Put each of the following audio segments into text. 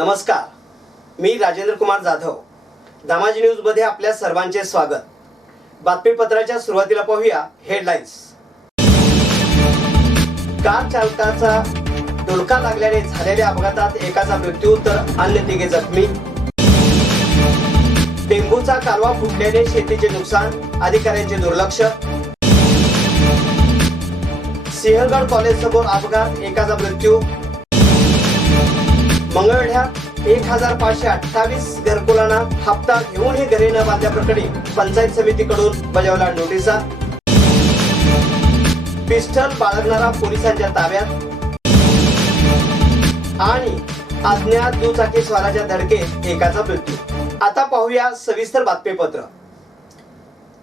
नमस्कार, मी राजेंद्र कुमार जाधव. दामाजी न्यूज मध्ये आपल्या सर्वांचे स्वागत. बातमीपत्राच्या सुरुवातीला पाहूया हेडलाईन्स. कार चालकाचा धडका लागल्याने झालेल्या अपघातात एकाचा मृत्यू तर अन्य तिघे जखमी. टेंभूचा कालवा फुटल्याने शेतीचे नुकसान, अधिकाऱ्यांचे दुर्लक्ष. सिंहगड कॉलेज समोर अपघात, एकाचा मृत्यू. मंगळवेढ्यात 1528 घरकुलांना हप्ता घेऊन हे घरे न बांधल्याप्रकरणी पंचायत समितीकडून बजावला नोटिसा. पिस्टल बाळगणारा पोलिसांच्या ताब्यात. आणि अज्ञात दुचाकी स्वाराच्या धडकेत एकाचा मृत्यू. आता पाहूया सविस्तर बातमीपत्र.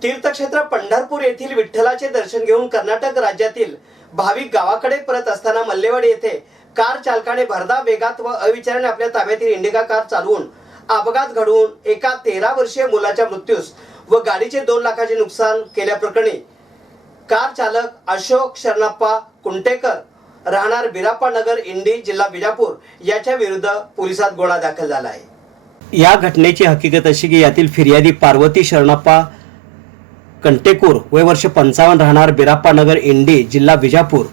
तीर्थक्षेत्र पंढरपूर येथील विठ्ठलाचे दर्शन घेऊन कर्नाटक राज्यातील भाविक गावाकडे परत असताना मल्लेवाडी येथे कार चालकाने भरधाव वेगात व अविचाराने आपल्या ताब्यातील इंडिका कार चालवून अपघात घडवून एका 13 वर्षीय मुलाच्या मृत्यूस व गाडीचे 2 लाखाचे नुकसान केल्याप्रकरणी कार चालक अशोक शरणप्पा कुंटेकर राहणार बिराप्पा नगर इंडी जिल्हा बिजापूर याच्या विरुद्ध पोलिसात गुन्हा दाखल झाला आहे. या घटनेची हकीकत अशी की यातील फिर्यादी पार्वती शरणप्पा कंटेकूर वय वर्ष 55 राहणार बिराप्पा नगर इंडी जिल्हा बिजापूर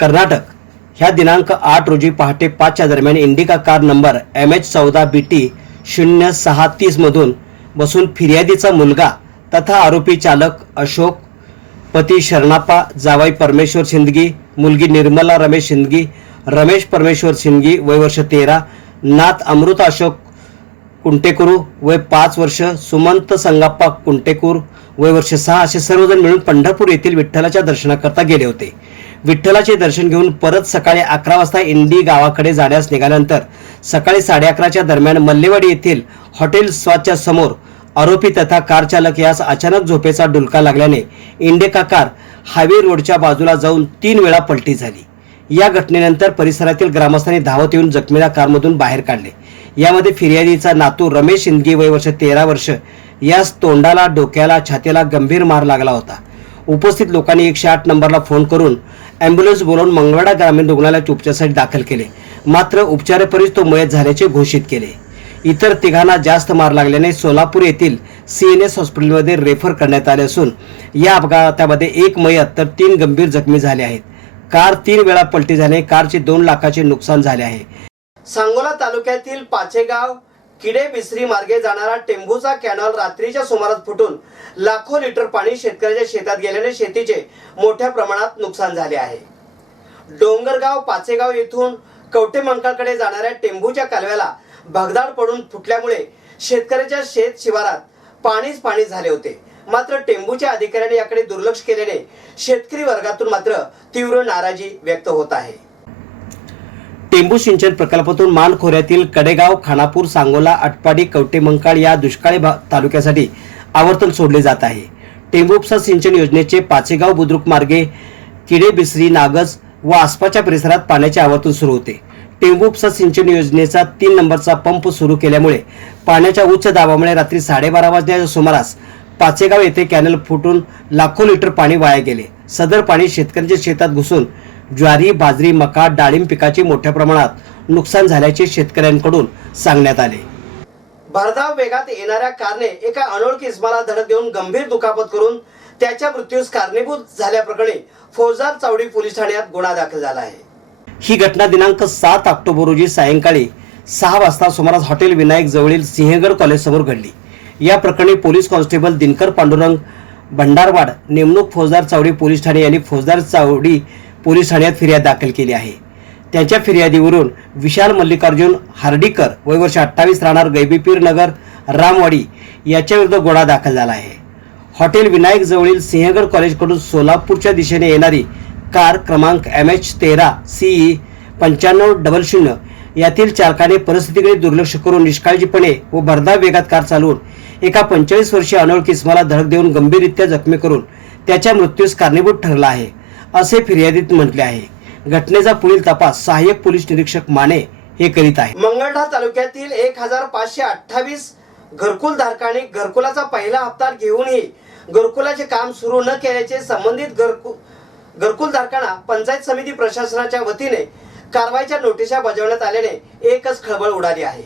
कर्नाटक ह्या दिनांक 8 रोजी पहाटे 5च्या दरम्यान इंडिका कार नंबर MH14BT 0630 मधून बसून फिर्यादीचा मुलगा तथा आरोपी चालक अशोक पती शरणप्पा, जावाई परमेश्वर शिंदगी, मुलगी निर्मला रमेश शिंदगी, रमेश परमेश्वर शिंदगी वय वर्ष 13, नाथ अमृता अशोक कुंटेकुरू वय 5 वर्ष, सुमंत संगप्पा कुंटेकूर वय वर्ष 6 असे सर्वजण मिळून पंढरपूर येथील विठ्ठलाच्या दर्शनाकरता गेले होते. विठ्ठलाचे दर्शन घेऊन परत सकाळी 11 वाजता इंडी गावाकडे जाण्यास निघाल्यानंतर सकाळी 11:30च्या दरम्यान मल्लेवाडी येथील हॉटेल स्वादच्या समोर आरोपी तथा कार चालक यास अचानक झोपेचा डुलका लागल्याने इंडिका कार हायवे रोडच्या बाजूला जाऊन 3 वेळा पलटी झाली. या घटनेनंतर परिसरातील ग्रामस्थांनी धावत येऊन जखमीला कारमधून बाहेर काढले. यामध्ये फिर्यादीचा नातू रमेश शिंदगी वय वर्ष 13 वर्ष यास तोंडाला, डोक्याला, छातीला गंभीर मार लागला होता. उपस्थित लोकांनी 108 नंबरला फोन करून ॲम्ब्युलन्स बोलावून मंगळवेढा ग्रामीण रुग्णालयात उपचारासाठी दाखल केले. मात्र उपचारापूर्वीच तो मयत झाल्याचे घोषित केले. इतर तिघांना जास्त मार लागल्याने सोलापूर येथील CNS हॉस्पिटलमध्ये रेफर करण्यात आले असून या अपघातामध्ये 1 मयत तर 3 गंभीर जखमी झाले आहेत. कार 3 वेळा पलटी झाल्याने कारचे 2 लाखाचे नुकसान झाले आहे. सांगोला तालुक्यातील पाचेगाव किडे बिसरी मार्गे जाणारा टेंभूचा कॅनॉल रात्रीच्या सुमारास फुटून लाखो लिटर पाणी शेतकऱ्याच्या शेतात गेल्याने शेतीचे मोठ्या प्रमाणात नुकसान झाले आहे. डोंगरगाव पाचेगाव येथून कवटेमंकाळकडे जाणाऱ्या टेंभूच्या कालव्याला भगदाड पडून फुटल्यामुळे शेतकऱ्याच्या शेत शिवारात पाणी झाले होते. मात्र टेंभूच्या अधिकाऱ्यांनी याकडे दुर्लक्ष केल्याने शेतकरी वर्गातून मात्र तीव्र नाराजी व्यक्त होत आहे. टेंभू सिंचन प्रकल्पातून मान खोऱ्यातील कडेगाव, खानापूर, सांगोला, आटपाडी, कवटेमंकाळ या दुष्काळी तालुक्यासाठी आवर्तन सोडले जात आहे. टेंभू उपसा सिंचन योजनेचे पाचेगाव बुद्रुक मार्गे किडे बिसरी, नागज व आसपासच्या परिसरात पाण्याचे आवर्तन सुरू होते. टेंभू उपसा सिंचन योजनेचा 3 नंबरचा पंप सुरू केल्यामुळे पाण्याच्या उच्च दाबामुळे रात्री 12:30 वाजण्याच्या सुमारास पाचेगाव येथे कॅनल फुटून लाखो लिटर पाणी वाया गेले. सदर पाणी शेतकऱ्यांच्या शेतात घुसून ज्वारी, बाजरी, मका, डाळिंब पिकाचे मोठ्या प्रमाणात नुकसान झाल्याचे शेतकऱ्यांकडून सांगण्यात आले. भरधाव वेगात येणाऱ्या कारने एका अनोळखी इसमाला धडक देऊन गंभीर दुखापत करून त्याच्या मृत्यूस कारणीभूत झाल्याप्रकरणी फौजदार चावडी पोलीस ठाण्यात गुन्हा दाखल झाला आहे. ही घटना दिनांक 7 ऑक्टोबर रोजी सायंकाळी 6 वाजता सुमारास हॉटेल विनायक जवळील सिंहगड कॉलेज समोर घडली. या प्रकरणी पोलीस कॉन्स्टेबल दिनकर पांडुरंग भंडारवाड नेमणूक फौजदार चावडी पोलीस ठाणे यांनी फौजदार चावडी पोलीस ठाण्यात फिर्याद दाखल केली आहे. त्यांच्या फिर्यादीवरून विशाल मल्लिकार्जुन हार्डीकर वय वर्ष 28 राहणार गैबीपीर नगर रामवाडी याच्या विरुद्ध गुन्हा दाखल झाला आहे. हॉटेल विनायक जवळील सिंहगड कॉलेजकडून सोलापूरच्या दिशेने येणारी कार क्रमांक MH13CE 9500 यातील चालकाने परिस्थितीकडे दुर्लक्ष करून निष्काळजीपणे व भरधाव वेगात कार चालवून एका 45 वर्षीय अनोळखी इसमाला धडक देऊन गंभीररित्या जखमी करून त्याच्या मृत्यूस कारणीभूत ठरला आहे असे फिर्यादीत म्हटले आहे. घटनेचा पुढील तपास सहाय्यक पोलीस निरीक्षक माने हे करीत आहे. मंगळवेढा तालुक्यातील 1528 घरकुल धारकांनी घरकुलाचा पहिला हप्ता घेऊनही घरकुलाचे काम सुरू न केल्याचे संबंधित घरकुल धारकांना पंचायत समिती प्रशासनाच्या वतीने कारवाईच्या नोटिसा बजावण्यात आल्याने एकच खळबळ उडाली आहे।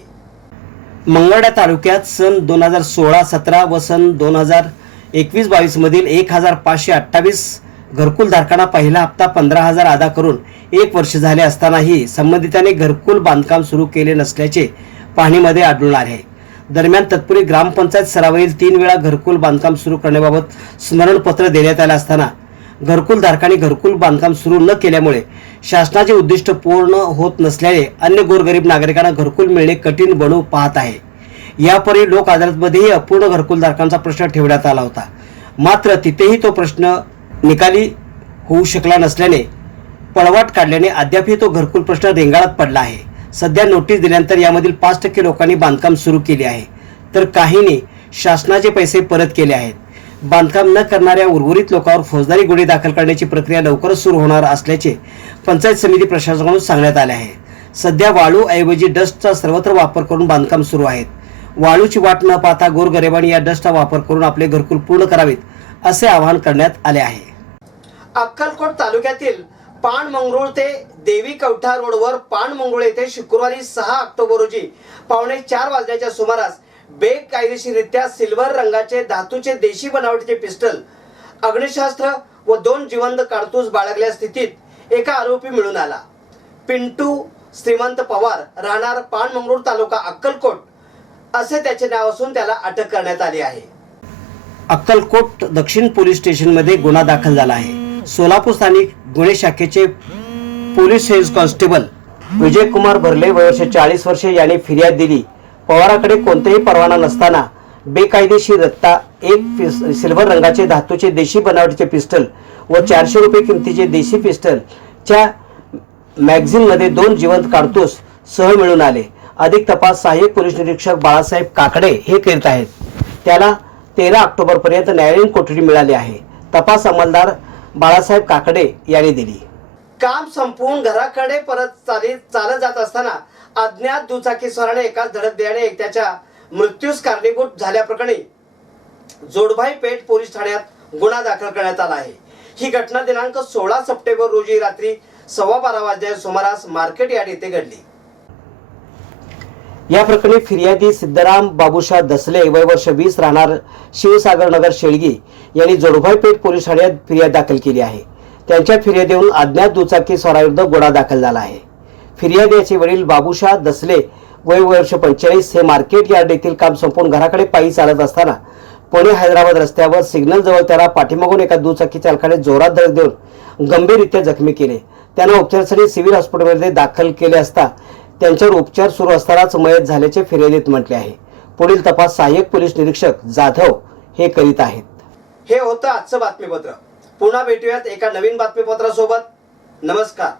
मंगळवेढा तालुक्यात सन 2016-17 व सन 2021-22 मधील 1528 घरकुल धारकांना पहिला हप्ता 15,000 अदा करून 1 वर्ष झाले असतानाही संबंधितांनी घरकुल बांधकाम सुरू केले नसल्याचे पाहणीमध्ये आढळून आले आहे। दरम्यान तत्पूर्वी ग्रामपंचायत स्तरावरील 3 वेळा घरकुल बांधकाम सुरू करण्याबाबत स्मरणपत्र देण्यात आले असताना घरकुल धारकांनी घरकुल बांधकाम सुरू न केल्यामुळे शासनाचे उद्दिष्ट पूर्ण होत नसल्याने अन्य गोरगरीब नागरिकांना घरकुल मिळणे कठीण बनू पाहत आहे। यापूर्वी लोक अदालतमध्येही अपूर्ण घरकुल धारकांचा प्रश्न ठेवण्यात आला होता, मात्र तिथेही तो प्रश्न निकाली होऊ शकला नसल्याने पळवाट काढल्याने अद्यापही तो घरकुल प्रश्न रेंगाळत पडला आहे। सध्या नोटीस दिल्यानंतर यामधील 5% लोकांनी बांधकाम सुरू केले आहे, तर काहींनी शासनाचे पैसे परत केले आहेत। बांधकाम न करणाऱ्या उर्वरित लोकांवर फौजदारी गुन्हे दाखल करण्याची प्रक्रिया लवकरच सुरू होणार असल्याचे पंचायत समिती प्रशासनाकडून सांगण्यात आले आहे। सध्या वाळू ऐवजी डस्टचा सर्वत्र वापर करून बांधकाम सुरू आहेत। वाळूची वाट न पाहता गोरगरिबांनी या डस्टचा वापर करून आपले घरकुल पूर्ण करावेत असे आवाहन करण्यात आले आहे। अक्कलकोट तालुक्यातील पाणमंगरुळ ते देवी कवठा रोडवर पाणमंगरुळ येथे शुक्रवारी 6 ऑक्टोबर रोजी पावणे 4 वाजण्याच्या सुमारास बेकायदेशीररित्या सिल्वर रंगाचे धातूचे देशी बनावटीचे पिस्टल, अग्निशस्त्र व 2 जिवंत कारतूस बाळगल्या स्थितीत एका आरोपी मिळून आला। पिंटू श्रीमंत पवार, राहणार पाणमंगरुळ तालुका अक्कलकोट असे त्याचे नाव असून त्याला अटक करण्यात आली आहे। अक्कलकोट दक्षिण पोलीस स्टेशनमध्ये गुन्हा दाखल झाला आहे। सोलापूर स्थानिक गुन्हे शाखेचे police head constable Vijay Kumar भरले वर्ष 40 वर्षे यांनी फिर्याद दिली। पवाराकडे कोणताही परवाना नसताना बेकायदेशीररित्या एक सिल्वर रंगाचे धातूचे देशी बनावटीचे पिस्टल व 400 रुपये किमतीचे देशी पिस्टलच्या मॅगझिनमध्ये 2 जिवंत कारतूस सह मिळून आले। अधिक तपास सहाय्यक पोलीस निरीक्षक बाळासाहेब काकडे हे करीत आहेत। त्याला 13 ऑक्टोबर पर्यंत न्यायालयीन कोठडी मिळाली आहे। तपास अंमलदार बाळासाहेब काकडे यांनी दिली। काम संपवून घराकडे परत चालत जात असताना अज्ञात दुचाकीस्वाराने एकाच धडक दिल्याने त्याच्या मृत्यूस कारणीभूत झाल्याप्रकरणी जोडभाई पेठ पोलीस ठाण्यात गुन्हा दाखल करण्यात आला आहे। ही घटना दिनांक 16 सप्टेंबर रोजी रात्री 12:15 वाजण्याच्या सुमारास मार्केट यार्ड येथे घडली। या प्रकरणी फिर्यादी सिद्धराम बाबूशाह दसले वय वर्ष 20 राहणार शिवसागर नगर शेळगी यांनी जोडभाई पेठ पोलीस ठाण्यात फिर्याद दाखल केली आहे। त्यांच्या फिर्यादीवरून अज्ञात दुचाकी स्वाराविरुद्ध गुन्हा दाखल झाला आहे। फिर्यादीचे वडील बाबूशाह दसले वय वर्ष 45 हे मार्केट यार्ड येथील काम संपवून घराकडे पायी चालत असताना पुणे हैदराबाद रस्त्यावर सिग्नल जवळ त्याला पाठीमागून एका दुचाकी चालकाने जोरात धडक देऊन गंभीररित्या जखमी केले। त्यांना उपचारासाठी सिव्हिल हॉस्पिटलमध्ये दाखल केले असता त्यांच्यावर उपचार सुरू असतानाच मयत झाल्याचे फिर्यादीत म्हटले आहे। पुढील तपास सहाय्यक पोलीस निरीक्षक जाधव हे करीत आहेत। हे होतं आजचं बातमीपत्र। पुन्हा भेटूयात एका नवीन बातमीपत्रासोबत। नमस्कार।